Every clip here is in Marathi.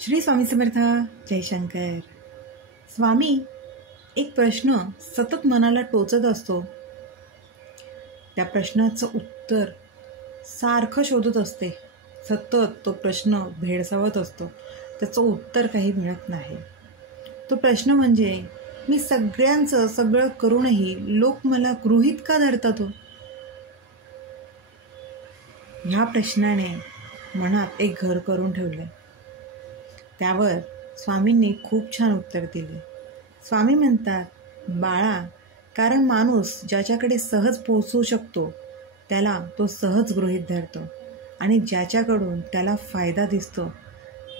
श्री स्वामी समर्थ. जयशंकर. स्वामी, एक प्रश्न सतत मनाला टोचत असतो. त्या प्रश्नाचं उत्तर सारखं शोधत असते. सतत तो प्रश्न भेडसावत असतो. त्याचं उत्तर काही मिळत नाही. तो प्रश्न म्हणजे, मी सगळ्यांचं सगळं करूनही लोक मला गृहीत का धरतात? ह्या प्रश्नाने मनात एक घर करून ठेवले. त्यावर स्वामींनी खूप छान उत्तर दिले. स्वामी म्हणतात, बाळा, कारण माणूस ज्याच्याकडे सहज पोहोचू शकतो त्याला तो सहज गृहीत धरतो, आणि ज्याच्याकडून त्याला फायदा दिसतो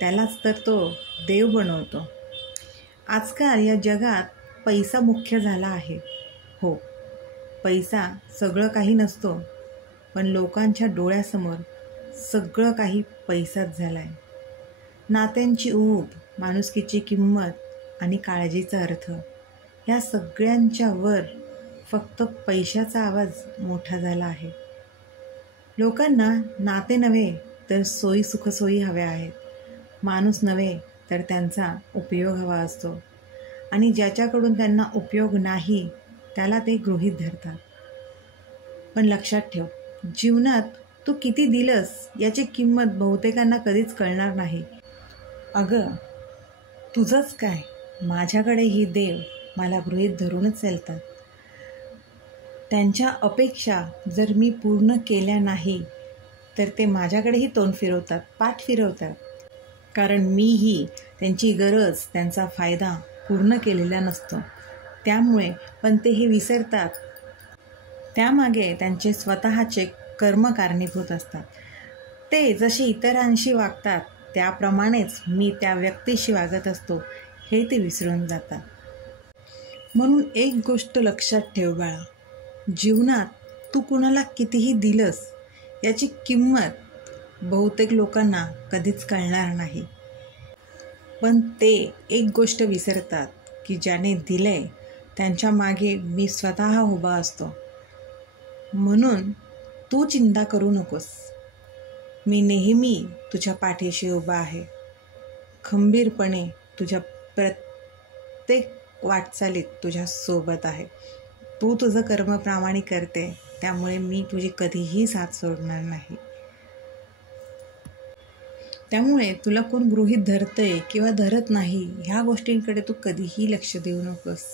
त्यालाच तर तो देव बनवतो. आजकाल या जगात पैसा मुख्य झाला आहे. हो, पैसा सगळं काही नसतो, पण लोकांच्या डोळ्यासमोर सगळं काही पैसाच झाला आहे. नात्यांची ऊब, माणुसकीची किंमत आणि काळजीचा अर्थ, या सगळ्यांच्या वर फक्त पैशाचा आवाज मोठा झाला आहे. लोकांना नाते नव्हे तर सोयी सुखसोयी हव्या आहेत. माणूस नव्हे तर त्यांचा उपयोग हवा असतो, आणि ज्याच्याकडून त्यांना उपयोग नाही त्याला ते गृहीत धरतात. पण लक्षात ठेव, जीवनात तू किती दिलंस याची किंमत बहुतेकांना कधीच कळणार नाही. अगं, तुझंच काय, माझ्याकडेही देव मला गृहीत धरूनच चालतात. त्यांच्या अपेक्षा जर मी पूर्ण केल्या नाही तर ते माझ्याकडेही तोंड फिरवतात, पाठ फिरवतात. कारण मीही त्यांची गरज, त्यांचा फायदा पूर्ण केलेला नसतो. त्यामुळे पण ते हे विसरतात. त्यामागे त्यांचे स्वतःचे कर्म कारणीभूत असतात. ते जसे इतरांशी वागतात त्याप्रमाणेच मी त्या व्यक्तीशी वागत असतो हे ते विसरून जातात. म्हणून एक गोष्ट लक्षात ठेव बाळा, जीवनात तू कुणाला कितीही दिलंस याची किंमत बहुतेक लोकांना कधीच कळणार नाही. पण ते एक गोष्ट विसरतात की ज्याने दिले त्यांच्या मागे मी स्वतः उभा असतो. म्हणून तू चिंता करू नकोस. मी नेहमी तुझ्या पाठीशी उभा आहे. खंबीरपणे तुझ्या प्रत्येक वाटचालीत तुझ्या सोबत आहे. तू तुझं कर्म प्रामाणिक करते, त्यामुळे मी तुझी कधीही साथ सोडणार नाही. त्यामुळे तुला कोण गृहीत धरतंय किंवा धरत नाही ह्या गोष्टींकडे तू कधीही लक्ष देऊ नकोस.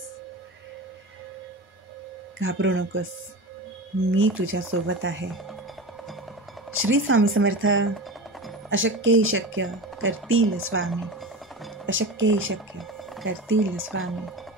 घाबरू नकोस. मी तुझ्यासोबत आहे. श्री स्वामी समर्थ. अशक्य ही शक्य करतील स्वामी. अशक्य ही शक्य करतील स्वामी.